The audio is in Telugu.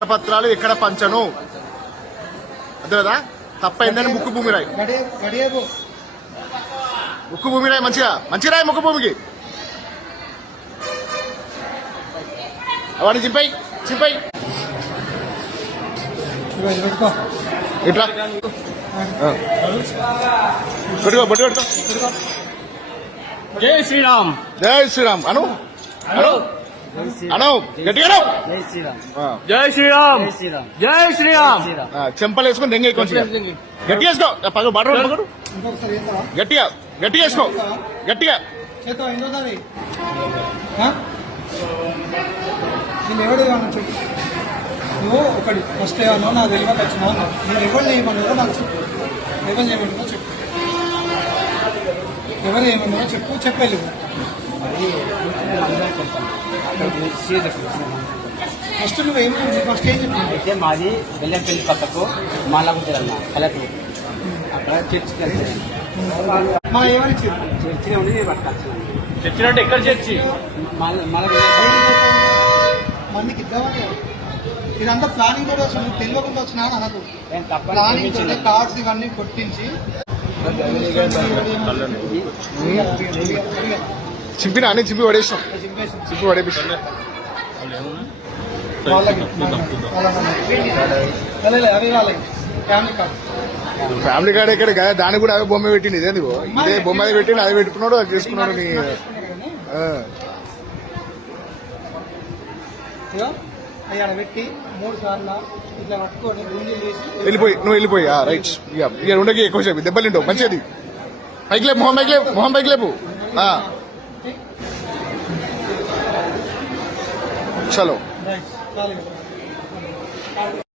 పత్రాలు ఎక్కడ పంచను అదే కదా తప్పైందని ముక్కు భూమి రాయి ముక్కు భూమి రాయి మంచిగా రాయి ముక్కు భూమికి అవన్నీ చింపాయి ఇట్లా బొట్టు పెట్టుకో జై శ్రీరామ్ అను అను గట్టిగా జై శ్రీరామ్ జై శ్రీరామ్ చెంపలు వేసుకొని దెంగ కొంచెం గట్టిగా వేసుకో పగడు గట్టిగా వేసుకో గట్టిగా నేను ఎవడు చెప్పు నువ్వు ఒకటి ఫస్ట్ ఏమన్నా నాకు తెలియక వచ్చినా నేను ఎవరు చేయమన్నారో నాకు చెప్పు ఎవరు చేయమన్నారో చెప్పు ఎవరు ఏమన్నారో చెప్పలేదు ఫస్ట్ నువ్వేం ఫస్ట్ ఏం చెప్పి అయితే మాది బెల్లంపల్లి పక్కకు మాలాగుంటుందన్న కలెక్టర్ అక్కడ చర్చి మా ఏమనిచ్చారు చర్చి ఉండి నేను పట్టుకొచ్చాను చర్చి అంటే ఎక్కడ చర్చి మందికి ఇద్దామని ఇదంతా ప్లానింగ్ కూడా వచ్చిన తెలియకుండా వచ్చినా నాకు ప్లానింగ్ కార్డ్స్ ఇవన్నీ కొట్టించి చింపినా అని చింపి పడేసాం చింపి పడేపిస్తాం అవి వాళ్ళకి ఫ్యామిలీ కార్డ్ ఫ్యామిలీ కార్డ్ ఎక్కడ కదా దాన్ని కూడా అదే బొమ్మ పెట్టింది ఇదే ఇదే బొమ్మ అది పెట్టింది అది పెట్టుకున్నాడు అది చేసుకున్నాడు నీ అయ్యాడ పెట్టి 3 సార్లు ఇట్లా పట్టుకొని గుంజీలు చేసి నువ్వు వెళ్ళిపోయి రైట్ ఇక ఉండకి ఎక్కువ సేపు దెబ్బలు తింటావు మంచిది పైకి లేపు మొహం పైకి లేపు చలో